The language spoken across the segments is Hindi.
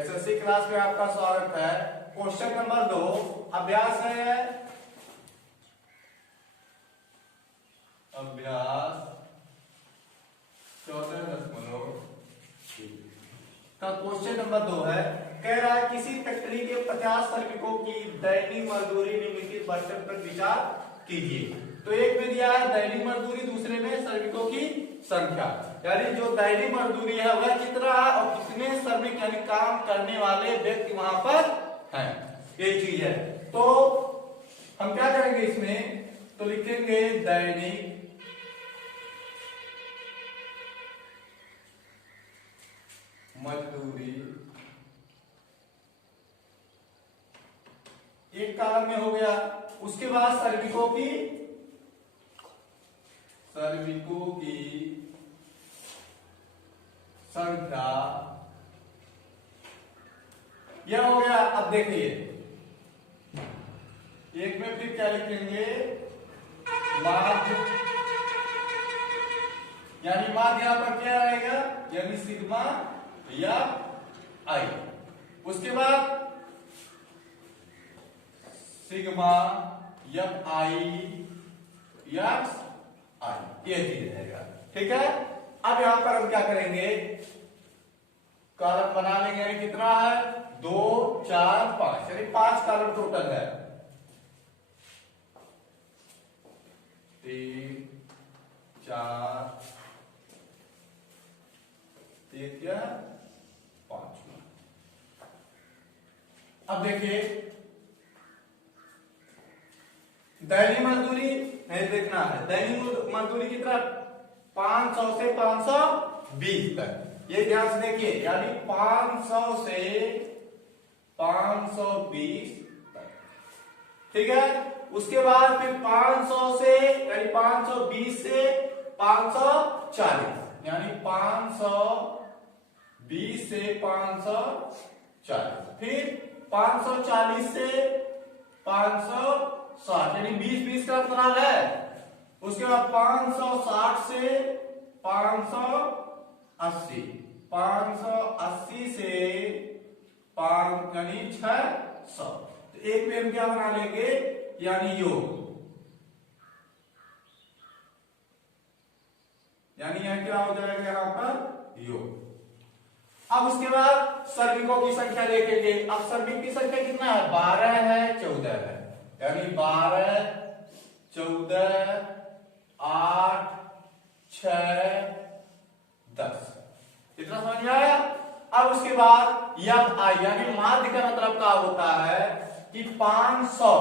एसएससी क्लास में आपका स्वागत है। क्वेश्चन नंबर 2 अभ्यास है, अभ्यास 14.3 का क्वेश्चन नंबर 2 है। कह रहा है किसी फैक्ट्री के 50 श्रमिकों की दैनिक मजदूरी निम्नलिखित बर्तन पर विचार कीजिए। तो एक में दिया है दैनिक मजदूरी, दूसरे में श्रमिकों की संख्या, यानी जो दैनिक मजदूरी है वह कितना है और कितने श्रमिक यानी काम करने वाले व्यक्ति वहां पर हैं, ये चीज है। तो हम क्या करेंगे इसमें, तो लिखेंगे दैनिक मजदूरी, एक कॉलम में हो गया। उसके बाद श्रमिकों की संख्या, यह हो गया। अब देखिए एक में फिर क्या लिखेंगे, माध्य, यानी माध्य यहां पर क्या आएगा, यानी सिग्मा या आई। उसके बाद सिग्मा एफ आई एक्स आई, ये चीज रहेगा। ठीक है, अब यहां पर हम क्या करेंगे, कॉलम बना लेंगे। यानी कितना है, 2 4 5, यानी 5 कॉलम टोटल है। 3 4 5। अब देखिए दैनिक मजदूरी नहीं देखना है, दैनिक मजदूरी कितना, 500 से 520 तक, ये ध्यान से देखिए, यानी 500 से 520 तक। ठीक है, उसके बाद फिर 500 से यानी 520 से 540, यानी 520 से 540, फिर 540 से 560, यानी 20-20 का अंतराल है। उसके बाद 560 से 580, 580 से 5 यानी 600। तो एक में हम क्या बना लेंगे, यानी योग, यानी यह क्या हो जाएगा यहां पर योग। अब उसके बाद श्रमिकों की संख्या देखेंगे। अब श्रमिक की संख्या कितना है, 12 है 14 है, यानी 12 14 8 6 10, इतना समझ में आया। अब उसके बाद यह आई, यानी माध्य का मतलब क्या होता है कि 500,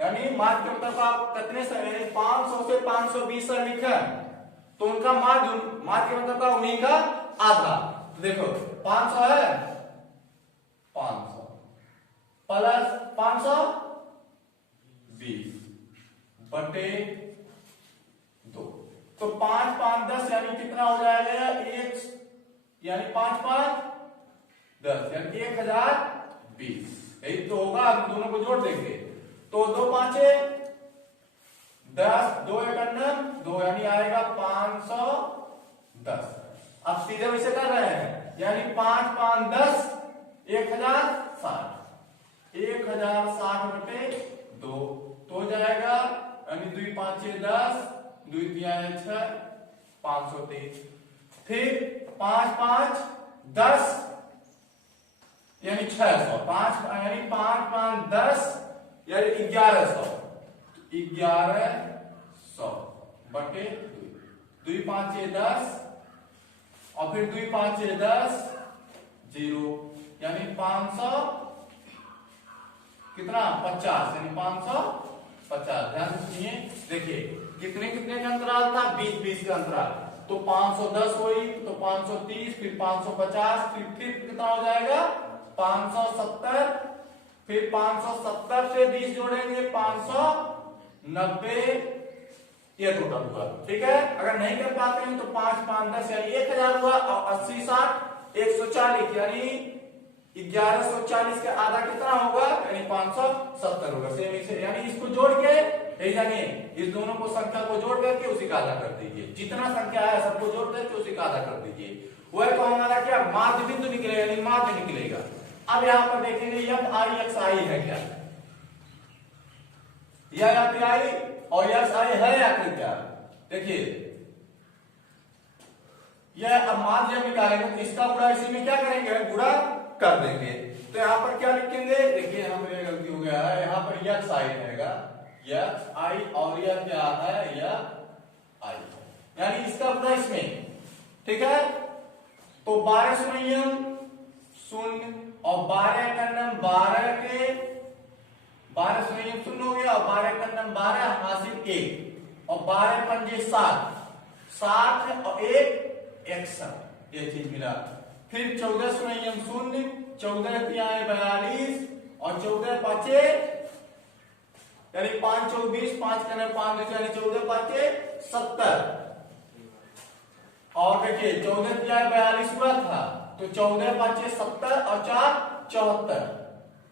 यानी माध्य का मतलब कितने श्रमिक, 500 से 520 श्रमिक है, तो उनका माध्य का मतलब का उन्हीं का आधा। तो देखो 500 है, 500 प्लस 520 बटे 2, तो 5 5 10, यानी कितना हो जाएगा, 1, यानी 5 5 10, यानी 1020, यही तो होगा। हम दोनों को जोड़ देंगे, तो 2 5 10, 2 1 2, यानी आएगा 510। अब सीधे वैसे कर रहे हैं, यानी 5 5 10 1060, 1060 बटे 2, तो हो जाएगा, यानी 2 5 10, 2 3 6, 523। फिर 5 5 10, यानी 600, 5 यानी 5 5 10, यानी 1100, 1100 बटे 2 5 10, और फिर 2 5 10 0, यानी 500 कितना 50, यानी 550। ध्यान सुनिए, देखिए कितने कितने का अंतराल था, 20-20 का अंतराल। तो 510 हुई, तो 530, फिर 550, फिर कितना हो जाएगा 570, फिर 570 से 20 जोड़ेंगे 590, ये टोटल हुआ। ठीक है, अगर नहीं कर पाते हैं तो 5 5 10 यानी 1000 हुआ, और 80 60 140, यानी 1140 का आधा कितना होगा, यानी 570 होगा। सेम इसे, यानी इसको जोड़ के यही जानिए, इस दोनों को संख्या को जोड़ करके उसी का आधा कर दीजिए, जितना संख्या है सबको जोड़ करके उसी का आधा कर दीजिए। वह तो हमारा क्या माध्य बिंदु निकलेगा, यानी माध्य निकलेगा। अब यहां पर देखेंगे एफ आई एक्स आई है क्या, यह एफ आई और एक्स आई है आखिर क्या। देखिए यह अब माध्य जब निकालेंगे तो इसका गुणा इसी में क्या करेंगे, गुणा कर देंगे। तो यहाँ पर क्या लिखेंगे, देखिए यहाँ पर गलती हो गया है, यहाँ पर एक्स आई रहेगा, एक्स आई और यह क्या है, यह आई, यानी इसका गुणा इसमें, ठीक है। तो 12 शून्य शून्य और 12 का नम 12 के 12 शून्य शून्य हो गया और 12 का नम 12 हासिल 1 और 12 पंजे 7 7 और 1 61, ये चीज मिला। फिर 14 शून्य शून्य 14 तिहाई 42 और 14 पांचे यानी 5 24 5 का 5 यानी 14 पांचे 70 और देखिए 14 तिहाई 42 हुआ था तो 14 पांचे 70 और 4 74।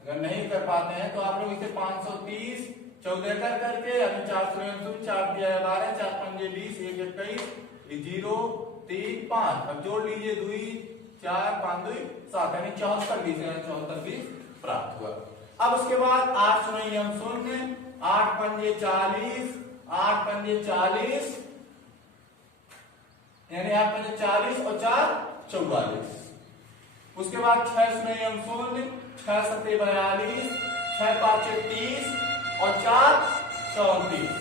अगर नहीं कर पाते हैं तो आप लोग इसे 530 14 कर करके यानी 4 शून्य 4 तिहाई 12 4 पंजे 20 1 21 0 3 5, अब जोड़ लीजिए 2 4 5 2 7 यानी 74 20 प्राप्त हुआ। अब उसके बाद 8 शून्य शून्य 8 पंजे 40 8 पंजे 40 यानी 8 पंजे 40 और 4 44। उसके बाद 6 शून्य शून्य 6 सत्ते 42 6 पांचे 30 और 4 34।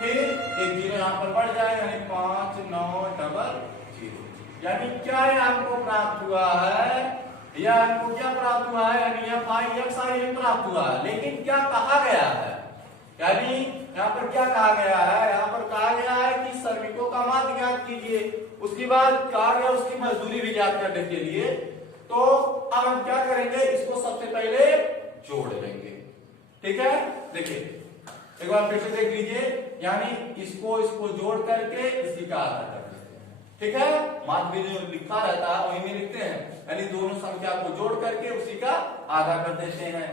फिर एक जीरो यहाँ पर बढ़ जाएगा यानी 5 9 डबल 0, यानी क्या हमको प्राप्त हुआ है, यह हमको क्या प्राप्त हुआ है, यानी एफ आई एक्स आई प्राप्त हुआ है। लेकिन क्या कहा गया है, यानी यहाँ पर क्या कहा गया है, यहाँ पर कहा गया है कि श्रमिकों का माध्य ज्ञात कीजिए, उसके बाद कहा गया उसकी मजदूरी भी ज्ञात करने के लिए। तो अब हम क्या करेंगे, इसको सबसे पहले जोड़ लेंगे, ठीक है। देखिए एक बार फिर से देख लीजिए, यानी इसको जोड़ करके इसी का आधा कर देते हैं, ठीक है। माध्य जो लिखा रहता है वही में लिखते हैं, यानी दोनों संख्या को जोड़ करके उसी का आधा कर देते हैं।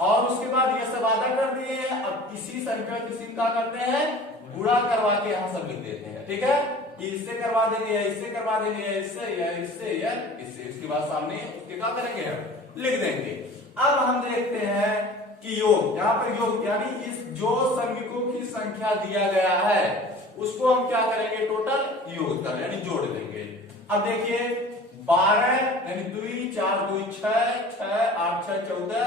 और उसके बाद ये सब आधा कर दिए हैं, अब इसी संख्या किसी का करते हैं गुणा करवा के यहाँ सब लिख देते हैं, ठीक है। इससे करवा देंगे, इससे करवा देंगे, इससे या इससे या इससे, इसके बाद सामने उसके क्या करेंगे, लिख देंगे। अब हम देखते हैं कि योग, यहाँ पर योग यानी इस जो श्रमिकों की संख्या दिया गया है उसको हम क्या करेंगे, टोटल योग कर यानी जोड़ देंगे। अब देखिए 12 यानी 2 4 2 6 6 8 6 14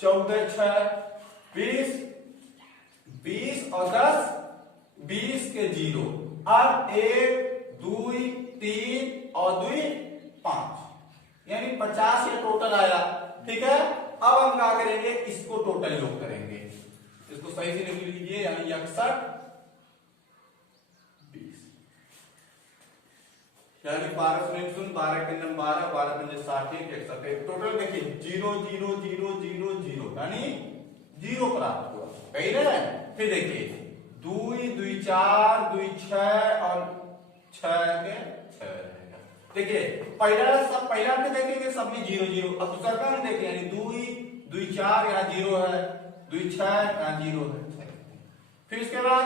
14 6 20 20 और 10 20 के 0। अब 1 2 3 और 2 5 यानी 50 ये टोटल आया, ठीक है। अब हम क्या करेंगे, इसको टोटल योग करेंगे, इसको सही से लिख लीजिए, यानी 61 20 यानी 12 शून्य शून्य 12 के नम 12 12 पंजे 60 61। टोटल देखिए 0 0 0 0 0 यानी 0 प्राप्त हुआ, सही ना। फिर देखिए 2 2 4 2 6 और 6 के 6 रहेगा। देखिए पहला में देखेंगे सब में 0 0, अब दूसरा का हम देखें यानी 2 2 4 यहाँ 0 है, 2 6 यहाँ 0 है। फिर उसके बाद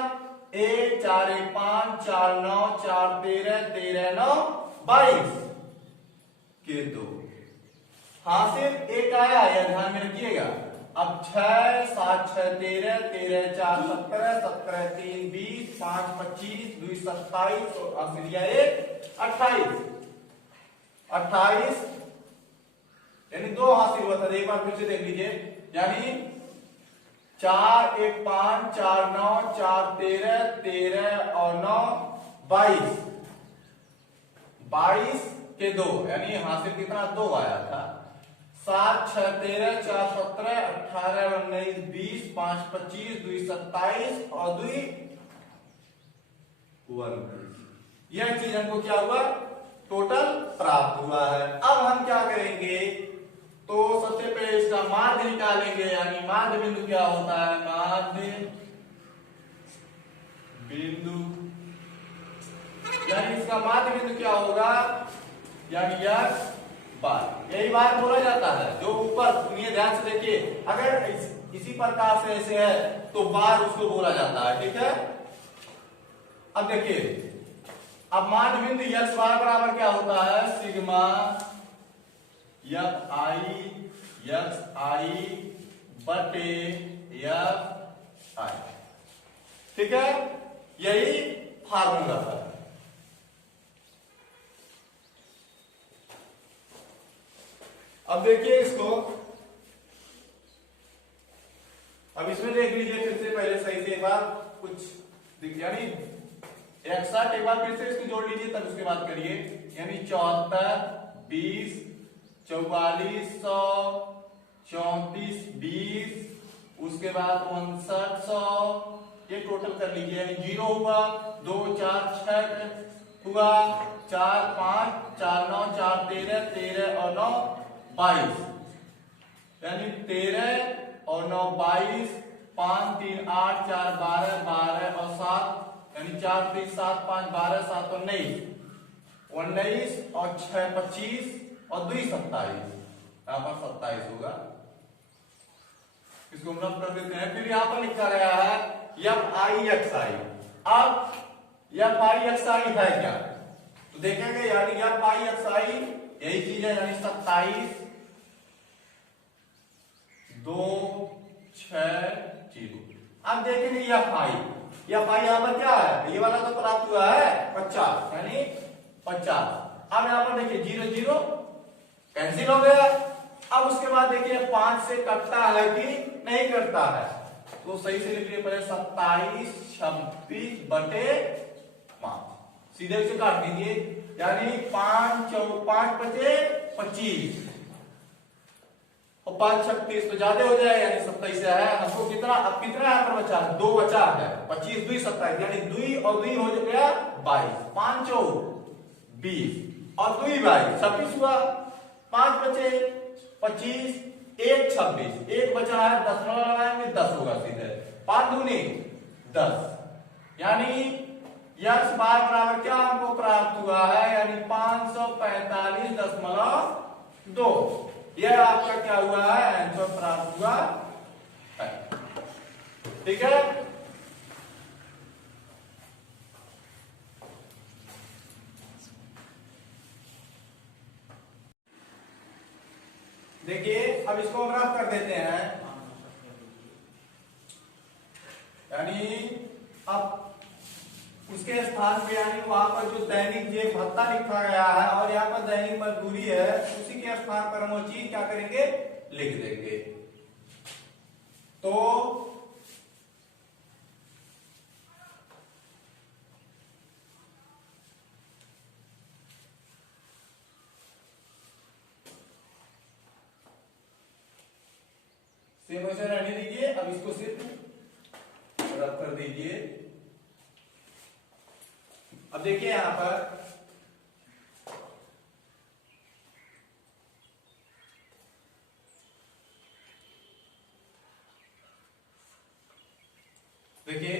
1 4 1 5 4 9 4 13 13 9 22 के 2 हासिल 1 आया, यह ध्यान में रखिएगा। अब 6 7 6 13 13 4 17 17 3 20 5 25 2 27 और हासिल 1 28 28 यानी 2 हासिल हुआ था। एक बार फिर से देख लीजिए, यानी 4 1 5 4 9 4 13 13 और 9 22 22 के 2 यानी हासिल कितना 2 आया था। 7 6 13 4 17 18 19 20 5 25 2 27 और 2 29। यह चीज हमको क्या हुआ, टोटल प्राप्त हुआ है। अब हम क्या करेंगे, तो सबसे पहले इसका माध्य निकालेंगे, यानी माध्य बिंदु क्या होता है, माध्य बिंदु यानी इसका माध्य बिंदु क्या होगा, यानी x बार, यही बार बोला जाता है जो ऊपर, सुनिए ध्यान से देखिए, अगर इसी प्रकार से ऐसे है तो बार उसको बोला जाता है। ठीक है, अब देखिए, अब मान बिंदु x बार बराबर क्या होता है, सिग्मा एफ आई एक्स आई बटे एफ आई। ठीक है, यही फार्मूला है। अब देखिए इसको, अब इसमें देख लीजिए फिर से, पहले सही से एक बार कुछ यानी 61 एक बार फिर से इसको जोड़ लीजिए, तब उसके बाद करिए। यानी 74 20 44 100 34 20 उसके बाद 5900, ये टोटल कर लीजिए। यानी 0 हुआ, 2 4 6 हुआ, 4 5 4 9 4 13 13 और 9 22, यानी 13 और 9 22, 5 3 8 4 12 12 और 7, यानी 4 3 7 5 12 7 और 19 19 और 6 25 और 2 27, यहां पर 27 होगा। इसको हम रफ कर देते हैं। फिर यहां पर लिखा गया है एफ आई एक्स आई। अब एफ आई एक्स आई है क्या, तो देखेंगे, यानी एफ आई एक्स आई यही चीज है, यानी 27 2 6 0। अब देखेंगे एफ आई यहां पर क्या है, ये वाला तो प्राप्त हुआ है 50, यानी 50। अब यहां पर देखिए 0 0 कैंसिल हो गया। अब उसके बाद देखिए 5 से कटता है कि नहीं कटता है, तो सही से लिखिए पहले 27 26 बटे 5, सीधे से काट दीजिए, यानी 5 5 बचे 25 और 5 36 तो ज्यादा हो जाए, यानी 27 है। हमको कितना, अब कितना यहाँ पर बचा, 2 बचा है, 25 2 27, यानी 2 और 2 हो गया 22, 5 4 20 और 2 22 26 हुआ, 5 बचे 25 1 26, 1 बचा है, 10 लगाएंगे 10 होगा सीधे, 5 दूनी 10, यानी यक्स बार बराबर क्या हमको प्राप्त हुआ है, यानी 545.2। यह आपका क्या हुआ है, आंसर प्राप्त हुआ है। ठीक है, देखिए अब इसको हम रफ कर देते हैं, यानी अब उसके स्थान पे, यानी वहां पर जो दैनिक जे भत्ता लिखा गया है और यहाँ पर दैनिक मजदूरी है, उसी के स्थान पर हम वो चीज क्या करेंगे, लिख देंगे। तो सेम वैसे रहने दीजिए, अब इसको सिर्फ रफ कर दीजिए। अब देखिए यहां पर देखिए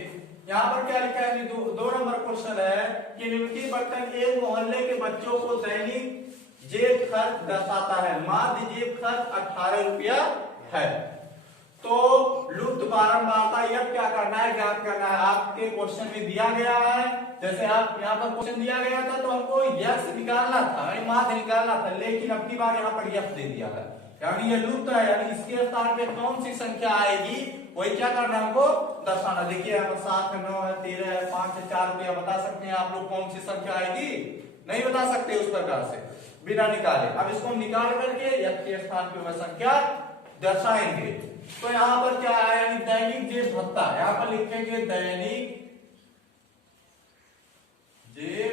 यहां पर क्या लिखा है, 2 नंबर क्वेश्चन है कि निम्नलिखित बर्तन एक मोहल्ले के बच्चों को दैनिक जेब खर्च दर्शाता है, माध्य जेब खर्च 18 रुपया है। तो लुप्त बारंबारता यह क्या करना है, ज्ञात करना है। आपके क्वेश्चन में दिया गया है, जैसे आप यहाँ पर क्वेश्चन दिया गया था तो हमको यक्स निकालना था, माध्य निकालना था, लेकिन अपनी बार यहाँ पर यक्स दे दिया है, यानी ये लुप्त है, यानी इसके स्थान पे कौन सी संख्या आएगी वही क्या करना है हमको दर्शाना। देखिए यहाँ पर 7 है 9 है 13 है 5 है 4 रुपया, बता सकते हैं आप लोग कौन सी संख्या आएगी, नहीं बता सकते उस प्रकार से बिना निकाले। अब इसको हम निकाल करके यक्स के स्थान पे वह संख्या दर्शाएंगे। तो यहां पर क्या है, यानी दैनिक जेब भत्ता, यहां पर लिखेंगे दैनिक जेब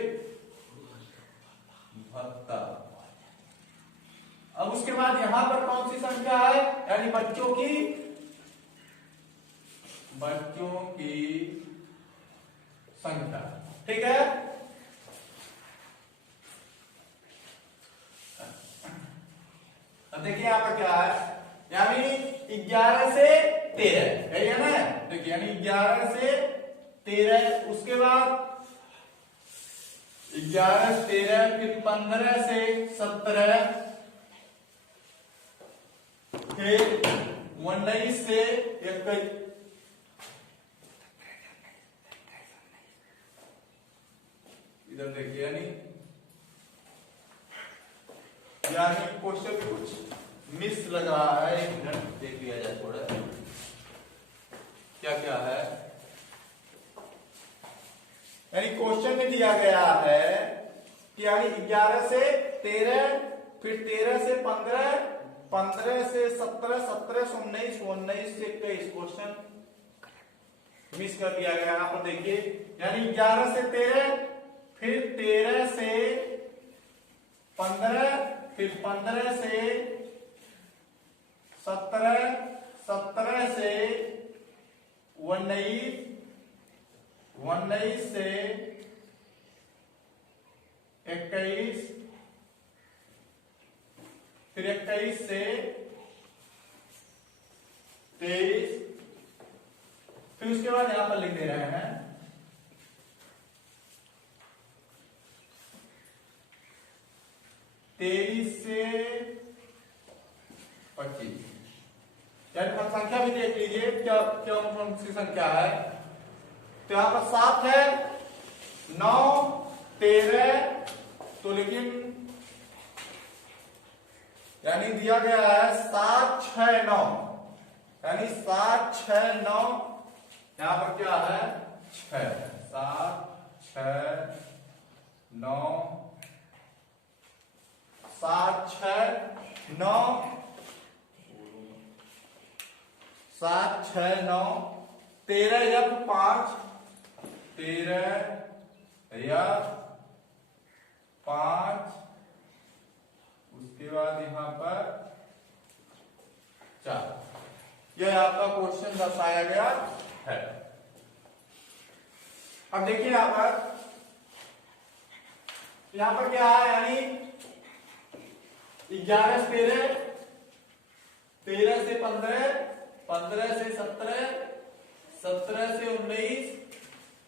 भत्ता। अब उसके बाद यहां पर कौन सी संख्या है, यानी बच्चों की संख्या। ठीक है, अब देखिए यहां पर क्या है, यानी 11 से 13 है ना, देखिए यानी 11 से 13, उसके बाद 11 से 13, फिर 15 से 17, फिर 19 से 21, इधर देखिए, यानी क्वेश्चन में कुछ मिस लग रहा है। 1 मिनट देख लिया जाए थोड़ा, क्या क्या है। यानी क्वेश्चन में दिया गया है कि यानी 11 से 13, फिर 13 से 15, 15 से 17, 17 से 19, 19 से 21 क्वेश्चन मिस कर दिया गया। यहां पर देखिए, यानी 11 से 13, फिर 13 से 15, फिर 15 से 17, 17 से 19, 19 से 21, फिर 21 से 23, फिर उसके बाद यहां पर लिख दे रहे हैं 23 से 25। यानी संख्या भी देख लीजिए, क्या क्या कौन सी संख्या है। तो यहां पर 7 है, 9, 13, तो लेकिन यानी दिया गया है 7, 6, 9, यानी 7, 6, 9, यहां पर क्या है 6, 7, 6, 9, 7, 6, 9, 7, 6, 9, 13 या 5, 13 या 5, उसके बाद यहां पर 4। यह आपका क्वेश्चन दर्शाया गया है। अब देखिए यहां पर क्या है, यानी 11 से 13, 13 से 15, 15 से 17, 17 से 19,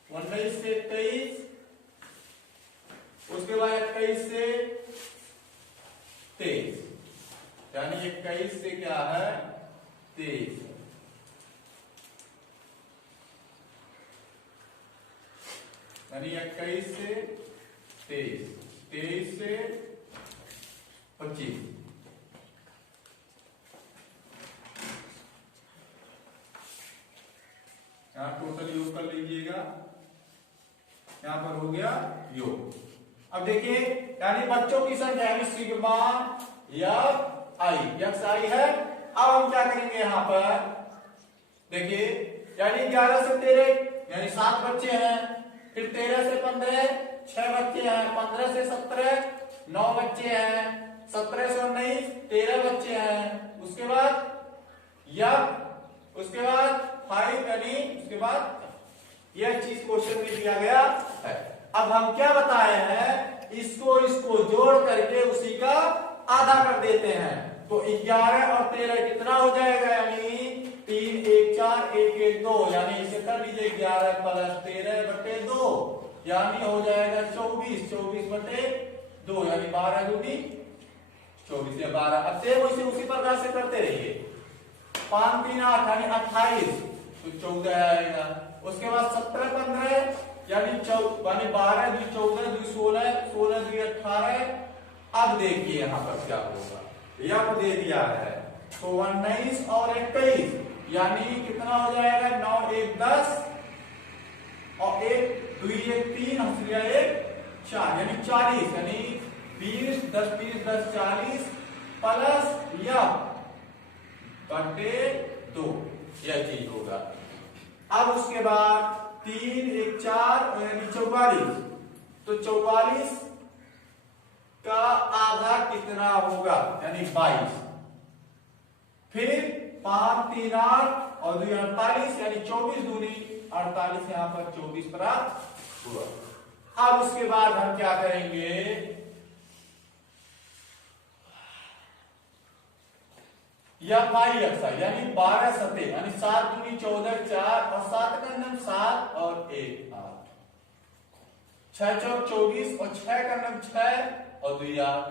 19 से 23, उसके बाद 21 से 23, यानी 21 से क्या है 23, यानी 21 से 23, 23 से 25, यहां टोटल योग कर लीजिएगा। यहां पर हो गया योग। अब देखिए, यानी बच्चों की संख्या यानी सिग्मा एफ आई, एक्स आई है। अब हम क्या करेंगे यहां पर, देखिए, यानी 11 से 13 यानी 7 बच्चे हैं, फिर 13 से 15 6 बच्चे हैं, 15 से 17 9 बच्चे हैं, 17 से 19 13 बच्चे हैं, उसके बाद उसके बाद 5, यानी उसके बाद यह चीज क्वेश्चन में दिया गया है। अब हम क्या बताए हैं, इसको जोड़ करके उसी का आधा कर देते हैं। तो 11 और 13 कितना हो जाएगा, यानी 3, 1, 4, 1, 1, 2, यानी इसे कर लीजिए 11 + 13/2, यानी हो जाएगा 24, 24/2, यानी 12 दूनी 24 या 12। अब सेम उसी प्रकार से करते रहिए। 5, 3, 8 यानी 28, तो 14 आएगा। उसके बाद 17, 15 यानी 12, 2, 14, 2, 16, 16, 2, 18। अब देखिए यहां पर क्या होगा, यह दे दिया है, तो 19 और 21 यानी कितना हो जाएगा, 9, 1, 10 और 1, 2, 1, 3, हंस लिया 1, 4, यानी 40, यानी 20, 10, 20, 10, 40 प्लस या बटे 2, यह चीज होगा। अब उसके बाद 3, 1, 4 यानी 44, तो 44 का आधा कितना होगा, यानी 22, फिर 5, 3, 8 और 2, 48, यानी 24 दूनी 48, यहां पर 24 प्राप्त हुआ। अब उसके बाद हम क्या करेंगे, या 5x यानी 12 सते यानी 7 दूनी 14, 4 और 7 का नम 7 और 1 8, 6 चौक 24 और 6 का नम 6 और 2 8,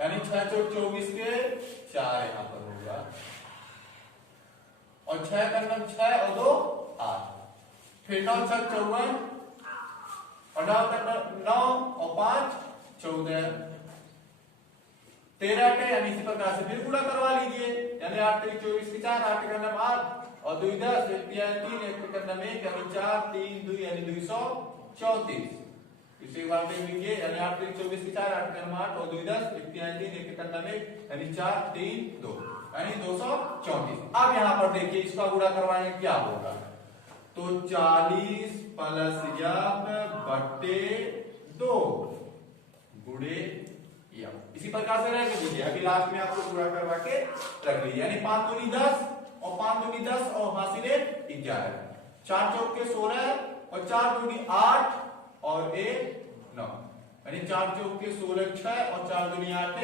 यानी 6 चौक 24 के 4 यहां पर होगा। और 6 का 6 और 2 8, फिर 9 6 54 और 9 का 9 और 5 14, 13 के यानी इसी प्रकार से फिर गुणा करवा लीजिए, यानी 8 3 24 की 4, 8 का 8 और 2 10, 1 3 1 का 1 यानी 4 3 2 यानी 234, इसी बार देख लीजिए, यानी 8 3 24 की 4, 8 का 8 और 2 10, 1 3 1 का 1 यानी 4 3 2 यानी 234। अब यहाँ पर देखिए इसका गुणा करवाएंगे क्या होगा, तो 40 प्लस f बट्टे 2 गुणे f, इसी प्रकार से रख लीजिए। अभी लास्ट में आपको गुणा करवा के रख लीजिए, यानी 5 दूनी 10 और 5 दूनी 10 और हासिले 11, 4 चौक के 16 और 4 दूनी 8 और 1 9, यानी 4 चौक के 16 6 और 4 दूनी 8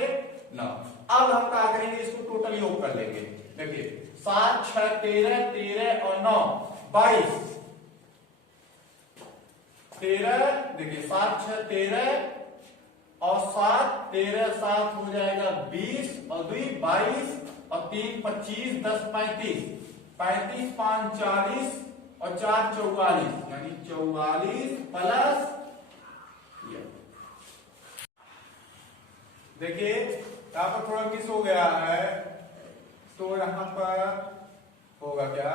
9। अब हम क्या करेंगे, इसको टोटल योग कर लेंगे। देखिए 7 6 13 13 और 9 22, 13 देखिए 7 6 13 और 7 13 7 हो जाएगा 20 और 2 22 और 3 25 10 35, 35 5 40 और 4 44, यानी 44 प्लस, देखिए यहाँ पर थोड़ा मिस हो गया है, तो यहाँ पर होगा क्या,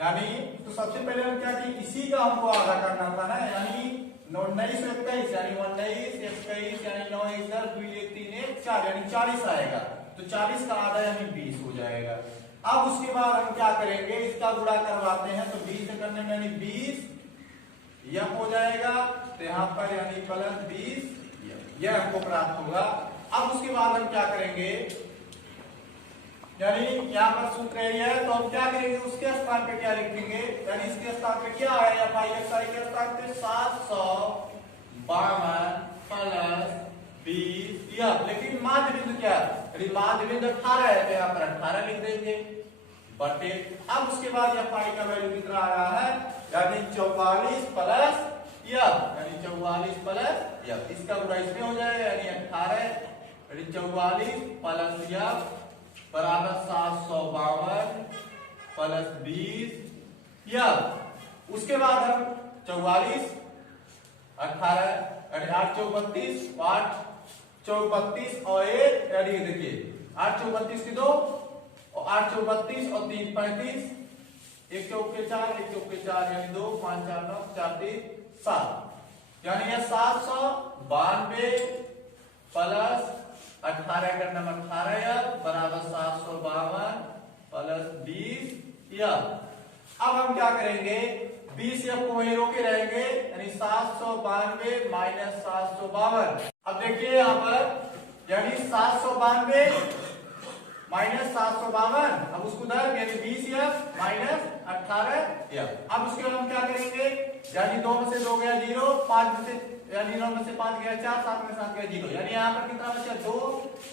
यानी तो सबसे पहले हम क्या कि इसी का हमको आधा करना था ना, यानी 19 21 यानी 19 21 यानी 9 1 10 2 1 3 1 4 यानी 40 आएगा, तो 40 का आधा यानी 20 हो जाएगा। अब उसके बाद हम क्या करेंगे, इसका गुणा करवाते हैं, तो 20 से करने में यानी 20 यह हो जाएगा, तो यहाँ पर यानी प्लस 20 यह हमको प्राप्त होगा। अब उसके बाद हम क्या करेंगे, यानी यहाँ पर सूत्र है, तो हम क्या करेंगे, उसके स्थान पे क्या लिखेंगे, यानी इसके स्थान पे क्या है, या FI के स्थान पे 752 प्लस 20 यह, लेकिन माध्य बिंदु क्या है, माध्य बिंदु 18 है, तो यहाँ पर 18 लिख देंगे बटे। अब उसके बाद FI का वैल्यू कितना आ रहा है, यानी 44 प्लस यह, यानी 44 प्लस यह, इसका गुणा इसमें हो जाएगा, यानी 18 44 प्लस यह बराबर 752 प्लस 20 यह। उसके बाद हम 44 18 यानी 8 चौक 32 8 चौक 32 और 1 यानी देखिए 8 चौक 32 की 2 और 8 चौक 32 और 3 35, 1 चौक के 4 1 चौक के 4 यानी 2 5 4 9 4 3 7, यानी यह 792 प्लस 18 का नंबर 18 या बराबर 752 प्लस 20 या। अब हम क्या करेंगे, 20 या को वही रोके रहेंगे, यानी 792 माइनस 752। अब देखिए यहाँ पर यानी 792 माइनस 752, अब उसको दर यानी 20 या माइनस 18 या। अब उसके बाद हम क्या करेंगे, यानी 2 में से 2 गया 0, 5 में से यानी 9 में से 5 गया 4, 7 में से 7 गया 0, यानी यहाँ पर कितना बचा 2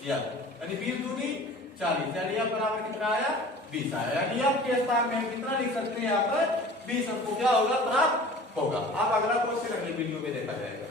या, यानी 20 दूनी 40, यानी यह बराबर कितना आया 20 आया, यानी अब के स्थान में हम कितना लिख सकते हैं, यहाँ पर 20 हमको क्या होगा प्राप्त होगा। अब अगला क्वेश्चन अगले वीडियो में देखा जाएगा।